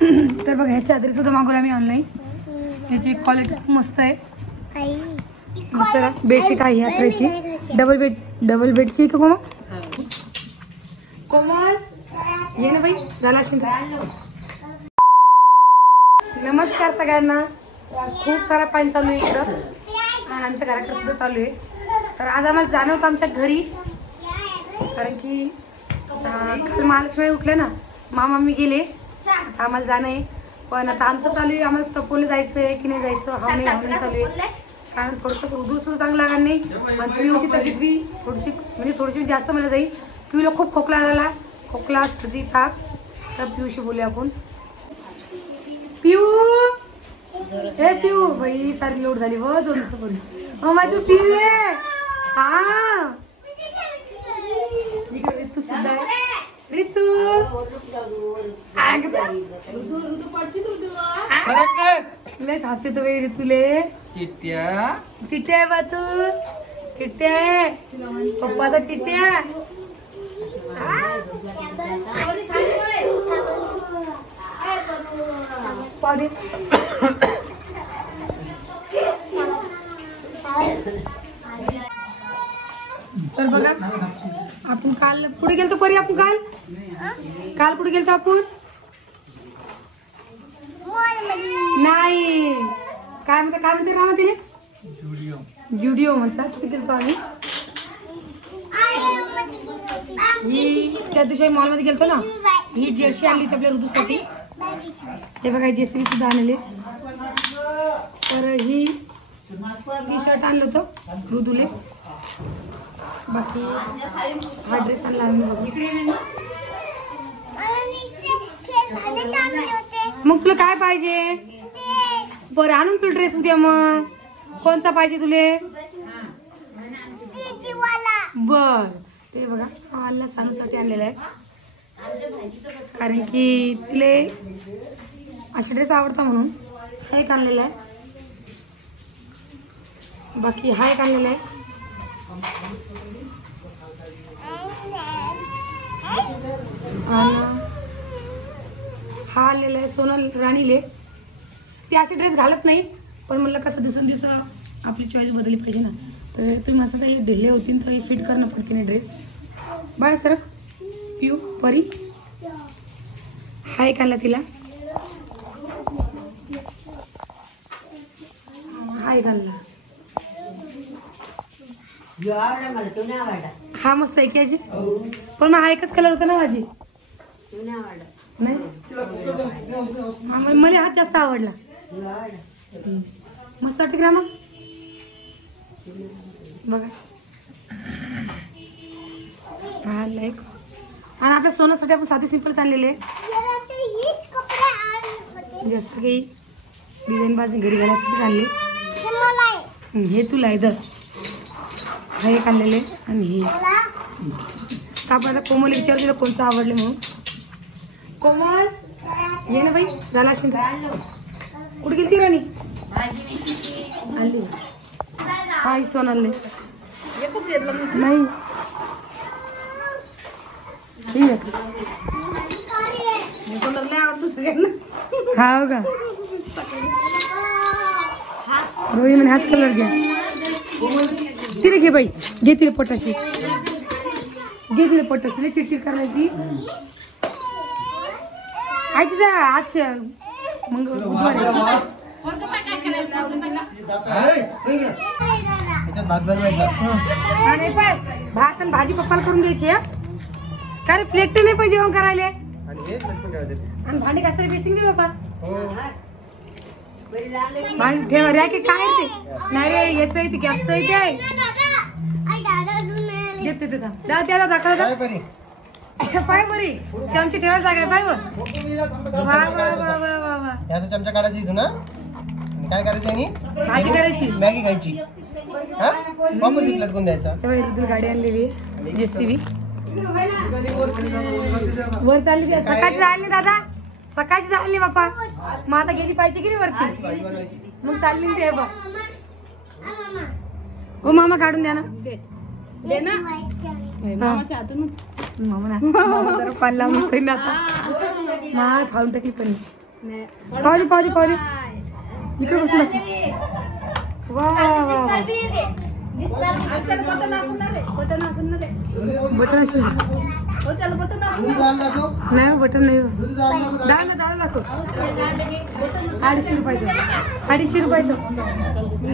तर बघा ह्या चादरी सुद्धा मागवल्या आम्ही ऑनलाईन. याची क्वालिटी खूप मस्त आहे. मस्त बेडशीट आहे यात्रेची. डबल बेडची का कोमल? कोमल ये ना बाई. झाला नमस्कार सगळ्यांना. खूप सारा पाणी चालू आहे इकडं आणि आमच्या घराकडे सुद्धा चालू आहे. तर आज आम्हाला जाणं होतं आमच्या घरी, कारण की काल महालक्ष्मी उठले ना, मामा मी गेले. आता आम्हाला जाणं आहे. पण आता आमचं चालू आहे, आम्हाला तपोले जायचं आहे की नाही जायचं हा नाही चालू आहे. कारण थोडंसं हृदय सुद्धा चांगलं लागणार नाही. पण पिऊची तब्येत बी थोडीशी जास्त मला जाईल. पिऊला खूप खोकला आलेला, खोकला सर्दी ताप. तर पिऊशी बोलूया आपण. पिऊ हे पिऊ बाई सारी लोड झाली व 2 दिवसापूर्वी. हो माझी तू पिऊ आहे. हा ऋतू सुद्धा आहे. ऋतू लय हसते तो बाई ऋतूले. किट्या आहे बा तू. किट्या आहे पप्पाचा किट्या. तर बघा आपण काल पुढे गेलतो परी. आपण काल पुढे गेलतो आपण नाही. काय म्हणते रामा तिने जुडिओ म्हणतात. तिथे गेलतो आम्ही. ही त्या दिवशी मॉल मध्ये गेलतो ना. ही जर्सी आणली होती आपल्या ऋतूसाठी. हे बघा जेसीबी सुद्धा आणले. तर ही टी शर्ट आणलं होतं ऋतूले. बाकी हा ड्रेस आणला आम्ही. मग तुला काय पाहिजे? बरं आणून तुला ड्रेस उद्या. मग कोणता पाहिजे तुले? बर ते बघा आम्हाला सांगूसाठी आणलेला आहे, कारण की तिले असे ड्रेस आवडता म्हणून. हा एक आणलेला आहे. बाकी हा एक आणलेला आहे. हा आलेला आहे सोनल राणीले. ती असे ड्रेस घालत नाही, पण म्हणलं कसं दिवस आपली चॉईस बदलली पाहिजे ना. तर तुम्ही असं काही ढिले होती तर फिट करणं पडते नाही ड्रेस. बाळा सर पिऊ परी हा एक आणला तिला. हा एक आणला. हा मस्त आहे की. पण मग हा एकच कलर होता ना माझी. नाही मला हाच जास्त आवडला. मस्त वाटते का मग. बघा हा लाईक. आणि आपल्या सोन्यासाठी आपण साधे सिंपल चाललेले. जास्त काही डिझाईन बाज घरी घालायसाठी चालले. हे तुला आहे दर. हा एक आणलेले. आणि हे आपण आता कोमल विचार दिलं कोणतं आवडले म्हणून. कोमल ये ना बाई. झाला असेल का? कुठे गेली ती राणी? आली. हा सोनाले नाही. हा का रोही म्हणे हाच कलर घ्या. तिने घे बाई. घे तिला पोटाशी. घे तिला पोटाशी. चिडचिड करायची आहे तिचा आज मग भात आणि भाजी पप्पाला करून द्यायची. काय प्लेट नाही पाहिजे जेवण करायला. आणि भांडी कसं बेसिंग दे बाबा. भांडी ठेवा रॅकेट काय ते नाही रे. याच आहे ते गॅपचं आहे ते देते त्याला दाखवलं पाय बरी. चमचे ठेवायला जागा पाय वर. वा वा वा वा वा वा. याचा चमचा काढायचा इथून. काय करायचं? भाजी करायची. मॅगी खायची. वापस इथं लटकून द्यायचा. गाडी आणलेली आहे जेसीबी. वर चालली सकाळची राहिली दादा. सकाळची झाली बापा. मग आता गेली पाहिजे की नाही वरती. मग चालली ते बा. हो मामा काढून द्या ना. दे ना मामाच्या हातून. मामा जरा पाणी लावून आता मार खाऊन टाकली पण पावली पावली पावली इकडे बसून वा वा वा बटन असेल नाही बटन नाही दादा दाखव 250 रुपयाचं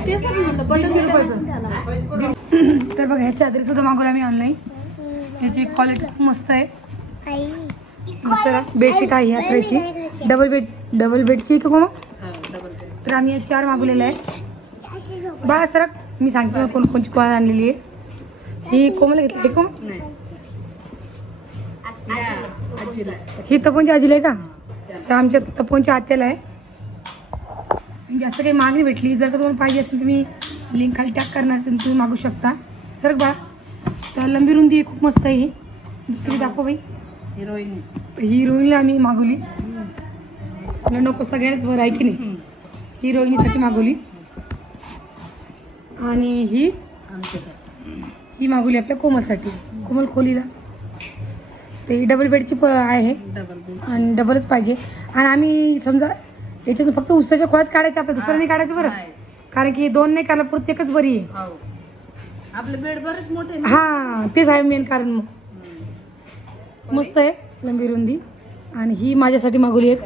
250 रुपयाचं तर बघा ह्या चादरी सुद्धा मागवल्या आम्ही ऑनलाईन. याची क्वालिटी खूप मस्त आहे. मस्त बेडशीट आहे ह्या ट्रेची डबल बेडची का मग. तर आम्ही या 4 मागवलेल्या आहे. बाळा सर मी सांगते कोण कोणची क्वाल आणलेली आहे. ही कोमला घेतली कोम ही तपोनची आजीला आहे का. तर आमच्या तपोनच्या आत्याला आहे. जास्त काही मागणी भेटली जर का तुम्हाला पाहिजे असेल तुम्ही लिंक खाली टॅग करणार तर तुम्ही मागू शकता. सर बा तर लंबी रुंदी खूप मस्त आहे. ही दुसरी दाखव बाई. हिरोईनला आम्ही मागवली. नको सगळ्याच बरं आहे की नाही. ही रोहिणीसाठी मागवली आणि ही मागवली आपल्या कोमलसाठी. कोमल खोलीला ते डबल बेडची आहे आणि डबलच पाहिजे. आणि आम्ही समजा याच्यातून फक्त उसाच्या खोळ्याच काढायच्या आपल्या दुसरं नाही काढायचं बरं. कारण की 2 नाही काढला परत एकच बरी आहे. आपले बेड बरेच मोठे. हा तेच आहे मेन कारण. मग मस्त आहे लंबी रुंदी. आणि ही माझ्यासाठी मागवली एक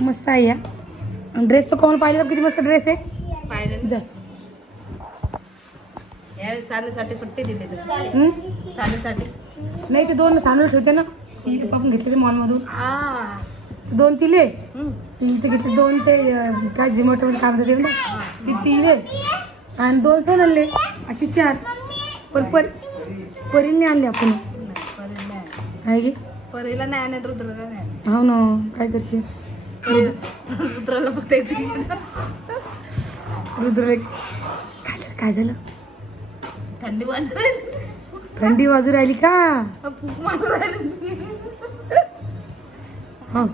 मस्त आहे. या ड्रेस तर कोण पाहिजे किती मस्त ड्रेस आहे. साडीसाठी सुट्टी दिली साडीसाठी नाही ते 2 सांडून ठेवते ना. आपण घेतले मॉल मधून 2 तिले ते घेतले 2 ते काय झिमोटो मध्ये काम होते ना ती तिले आणि 2 सोनले अशी 4 पण परीने आणले आपण आहे की परीला नाही आणि रुद्रला नाही. हो ना काय करशील रुद्राला फक्त रुद्र काय झालं. थंडी वाजू राहिली का. फूक मारू राहिली. हा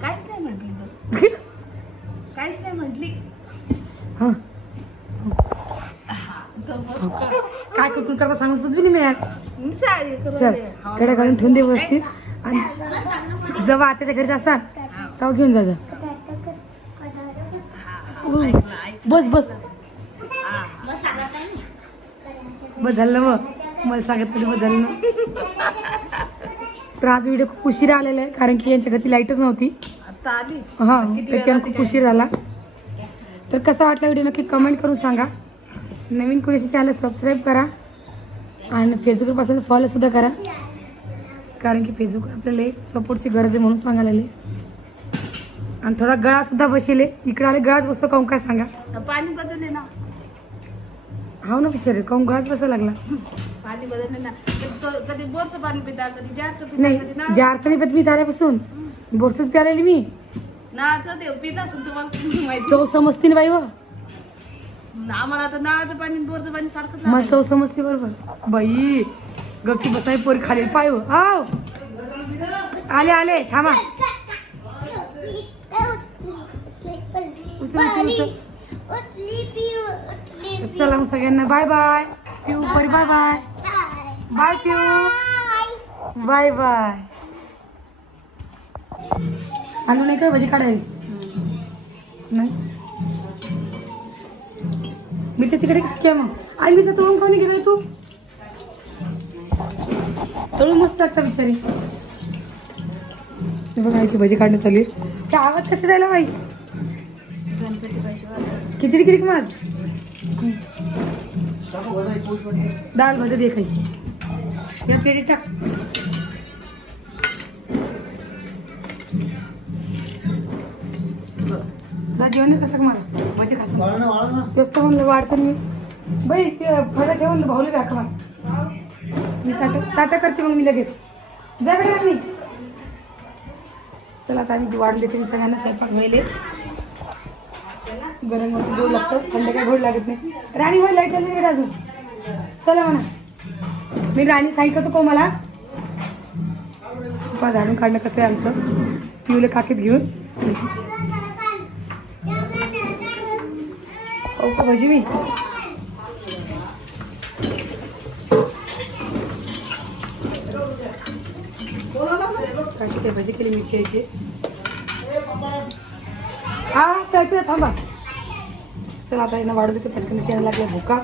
काहीच नाही म्हटली. हा काय कुठून करता सांगू तुम्ही मी चल कडे घालून ठेवून दे व्यवस्थित. आणि जेव्हा आत्याच्या घरी असाल तेव्हा घेऊन जा. बस बस बस झालं मग मला सांगत बस झालं ना. तर आज व्हिडिओ खूप उशिरा आलेला आहे कारण की यांच्या घरची लाईटच नव्हती. हा त्याच्यानं खूप उशीर झाला. तर कसा वाटला व्हिडिओ नक्की कमेंट करून सांगा. नवीन कोणी चॅनल सबस्क्राईब करा आणि फेसबुकपासून फॉलो सुद्धा करा कारण की फेसबुक आपल्याला एक सपोर्टची गरज आहे म्हणून सांगायला लागली. आणि थोडा गळा सुद्धा बसेल. इकडे आले गळाच बसतो काहून काय सांगा. पाणी बदलले ना. हो ना बिचारे काहून गळाच बसायला लागला. पाणी बदलले ना. कधी बोरचं पाणी पिता कधी जारचं नाही जारचं नाही पित मी त्यापासून बोरसच प्यालेली मी. नळाचं ते पित असेल तुम्हाला माहिती. चव समजते ना बाई. व आम्हाला आता नळाचं पाणी बोरचं पाणी सारखं मला चव समजते बरोबर बाई. गपची बसाई पोरी खाली पाय. आव आले आले थांबा. चला मग सगळ्यांना bye bye. Piu Pari bye bye. Bye Piu bye bye. आलू नाही काय भजी काढायला नाही मी तिकडे काय मग आई मी तळून खाऊन गेलाय. तू तळून मस्त लागता बिचारी. बघा आईची भजी काढण्यात आली. त्या आवाज कसे द्यायला बाई. खिचडी किती मग दाल भाजी दे खाई या प्लेट टाक. जेवण कसं का मला भजी खास जास्त म्हणलं वाढतं मी बाई. फळं ठेवून भाऊले व्याखा मी ताटा करते मग मी लगेच जा बेटा मी. चला आता आम्ही वाढून देते मी सगळ्यांना स्वयंपाक व्हायले. गरम गरम गोड लागतं थंड काय गोड लागत नाही. राणी वर लाईट आली अजून. चला म्हणा मी राणी सांगितलं होतं कोमला झाडून काढणं कसं आहे आमचं. पिऊले काकीत घेऊन का भजी मी अशी काय भाजी केली मिरची हा काय थांबा. चला आता यांना वाढू देते पटकन यायला लागल्या भुका.